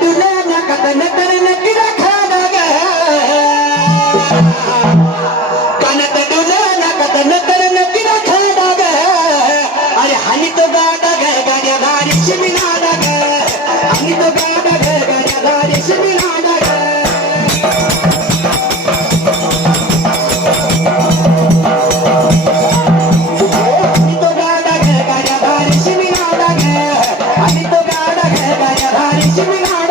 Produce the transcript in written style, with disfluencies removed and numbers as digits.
डुले नकत नतर नकिरा खाना ग कनत डुले नकत नतर नकिरा खाना ग अरे हनी तो गाडा ग गाड्या भारी शिमिनाडा ग हनी तो गाडा ग गाड्या भारी शिमिनाडा ग हनी तो गाडा ग गाड्या भारी शिमिनाडा ग हनी तो गाडा ग गाड्या भारी शिमिनाडा